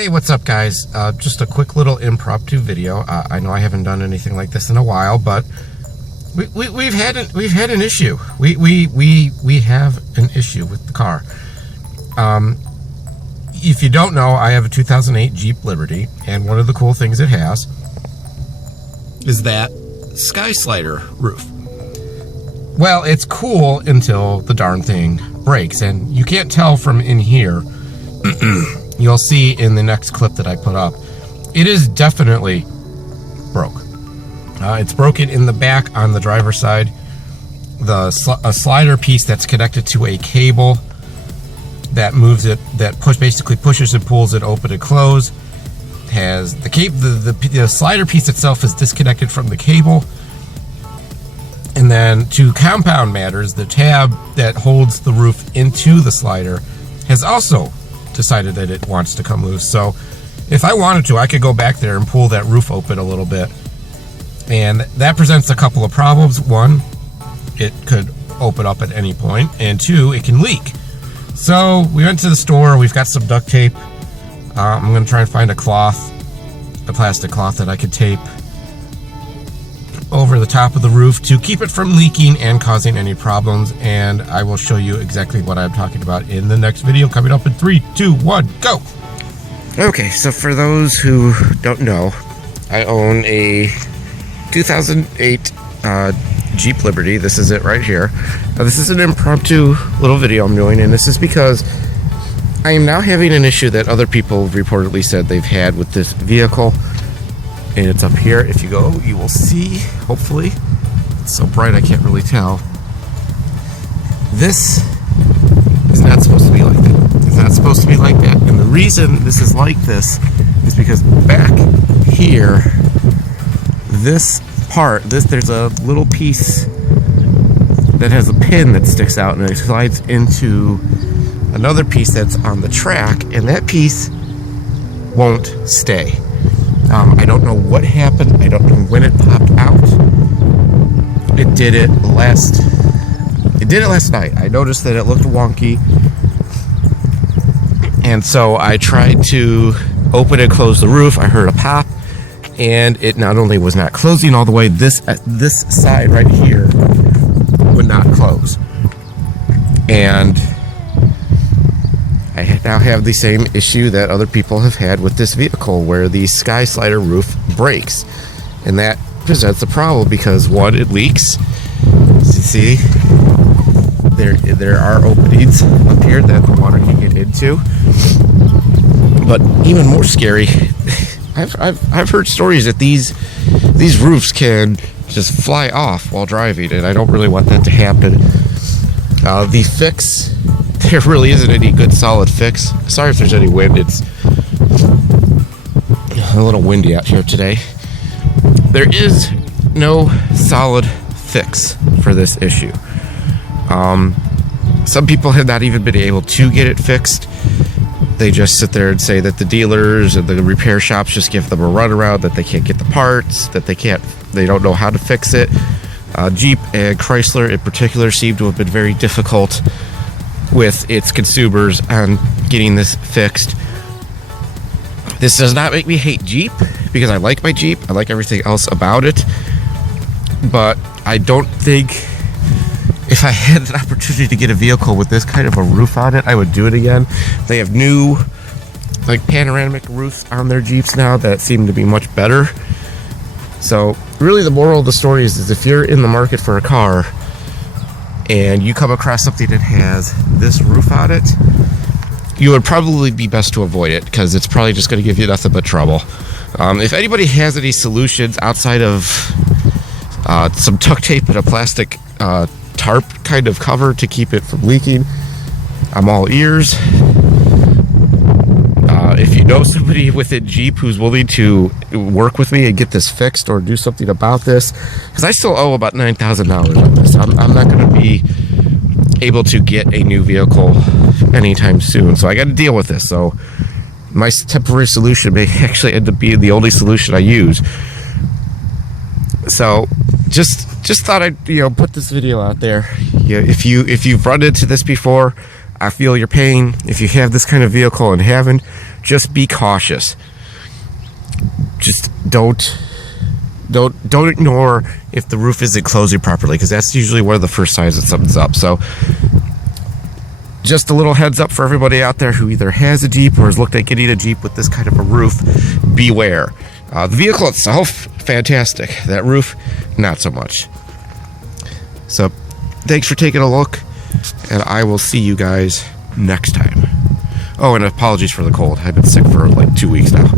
Hey, what's up, guys? Just a quick little impromptu video. I know I haven't done anything like this in a while, but we've had an issue. We have an issue with the car. If you don't know, I have a 2008 Jeep Liberty, and one of the cool things it has is that sky slider roof. Well, it's cool until the darn thing breaks, and you can't tell from in here. You'll see in the next clip that I put up, it is definitely broke. It's broken in the back on the driver's side. A slider piece that's connected to a cable that moves it, that basically pushes and pulls it open and close, has the cable. The slider piece itself is disconnected from the cable, and then to compound matters, the tab that holds the roof into the slider has also decided that it wants to come loose. So if I wanted to, I could go back there and pull that roof open a little bit, and that presents a couple of problems. One, it could open up at any point, and two, it can leak. So we went to the store. We've got some duct tape. I'm gonna try and find a plastic cloth that I could tape over the top of the roof to keep it from leaking and causing any problems, and I will show you exactly what I'm talking about in the next video coming up in 3, 2, 1, go! Okay, so for those who don't know, I own a 2008 Jeep Liberty. This is it right here. This is an impromptu little video I'm doing, and this is because I am now having an issue that other people reportedly said they've had with this vehicle. And it's up here. If you go, you will see, hopefully. It's so bright I can't really tell. This is not supposed to be like that. It's not supposed to be like that. And the reason this is like this is because back here, this part, there's a little piece that has a pin that sticks out, and it slides into another piece that's on the track, and that piece won't stay. I don't know what happened. I don't know when it popped out. It did it last night. I noticed that it looked wonky, and so I tried to open and close the roof. I heard a pop, and it not only was not closing all the way, this side right here would not close. And I now have the same issue that other people have had with this vehicle, where the sky slider roof breaks, and that presents a problem because, one, it leaks. See, there are openings up here that the water can get into. But even more scary, I've heard stories that these roofs can just fly off while driving, and I don't really want that to happen. The fix, there really isn't any good solid fix. Sorry if there's any wind. It's a little windy out here today. There is no solid fix for this issue. Some people have not even been able to get it fixed. They just sit there and say that the dealers and the repair shops just give them a runaround, that they can't get the parts, that they don't know how to fix it. Jeep and Chrysler in particular seem to have been very difficult with its consumers on getting this fixed. This does not make me hate Jeep, because I like my Jeep. I like everything else about it. But I don't think if I had an opportunity to get a vehicle with this kind of a roof on it, I would do it again. They have new, like, panoramic roofs on their Jeeps now that seem to be much better. So really the moral of the story is if you're in the market for a car and you come across something that has this roof on it, you would probably be best to avoid it, because it's probably just going to give you nothing but trouble. If anybody has any solutions outside of some duct tape and a plastic tarp kind of cover to keep it from leaking, I'm all ears. If you know somebody within Jeep who's willing to work with me and get this fixed or do something about this, because I still owe about $9,000 on this. I'm not going to be able to get a new vehicle anytime soon, so I got to deal with this. So my temporary solution may actually end up being the only solution I use. So just thought I'd put this video out there. If you've run into this before, I feel your pain. If you have this kind of vehicle and haven't, just be cautious. Just don't ignore if the roof isn't closing properly, because that's usually one of the first signs that something's up. So just a little heads up for everybody out there who either has a Jeep or has looked at getting a Jeep with this kind of a roof. Beware. The vehicle itself, fantastic. That roof, not so much. So thanks for taking a look, and I will see you guys next time. Oh, and apologies for the cold. I've been sick for like 2 weeks now.